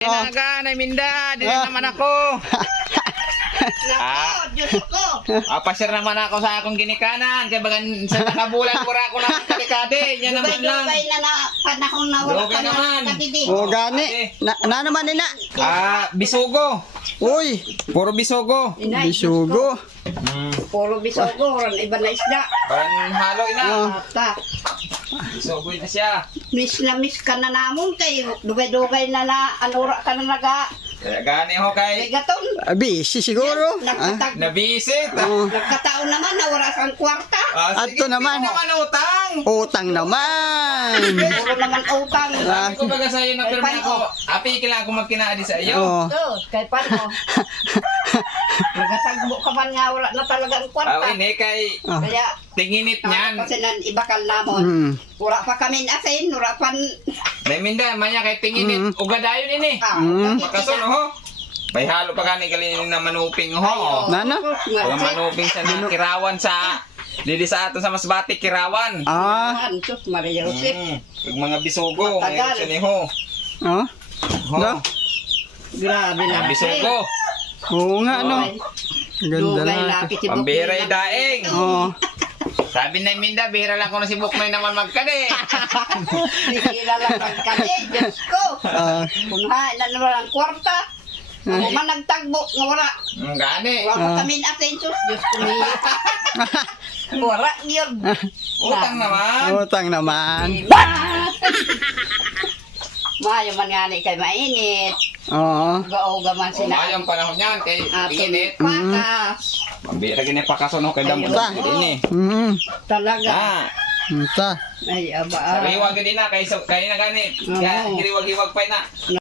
Tinagaan ay minda, dili naman ako. Diyos ko. Pasir naman ako sa akong ginikanan. Kaya bagan sa nakabulan mura ako ng kalikade. Yan naman lang. Dugay na na panahon na wala Dugay ka naman. na katidi. O gani. Na naman nina. Bisugo. Uy, Puro bisugo. Inay, bisugo. Puro bisogo, ron iba na isda. Pan halo ina. Ata, Bisugo na siya. miss na miss ka na namon kay dugay-dugay na anura ka na naga. Kaya gani ho kay Gaton. Busy siguro. nabisit. Nagkataon naman na wala kang kwarta. Ato naman. Naman utang. Utang naman. Puro naman utang. Sabi ko baga sa'yo na pero ako. Api kailangan ko magkinaadi sa iyo. Oh. Kay paano? Nagatagbo ka man nga wala na talaga ang kwarta. Ini kay Kaya tinginit niyan. kasi nan ibakal namon. Mm. Wala pa kami asin, wala pa. May minda, maya kay tinginit. Ugadayon ini. Makasun ho. May halo pa gani galinin na manuping ho. Nana? Mga manuping sa kirawan sa dili sa ato sa Masbate kirawan. Sus Maria Josep. Ug mga bisugo, Matagal. mayroon siya ni ho. Oh. Ho. Da? Grabe na. Bisugo. Oo nga no. Ganda Dugay na. laki si Pambiray daing. Oh. Sabi na Minda, bihira lang ko na si Buknoy naman magkade. Sikila lang ang kami, Diyos ko. Kunha, na naman ang kwarta. Ako man nagtagbo, nga wala. Gani. Wala pa kami asin, sus. Diyos ko niya. Wala yun. Utang naman. Utang naman. Mayo man nga ni kay mainit. Oo. Gauga man sila. Umayang panahon yan kay init. Pakas. Pambira gini pakason ho kay damo. Ayun. Ini. Talaga. Unta. Ay, aba. Sariwa gini na kay na gani. Oo. Kaya hiriwag-hiwag pa na.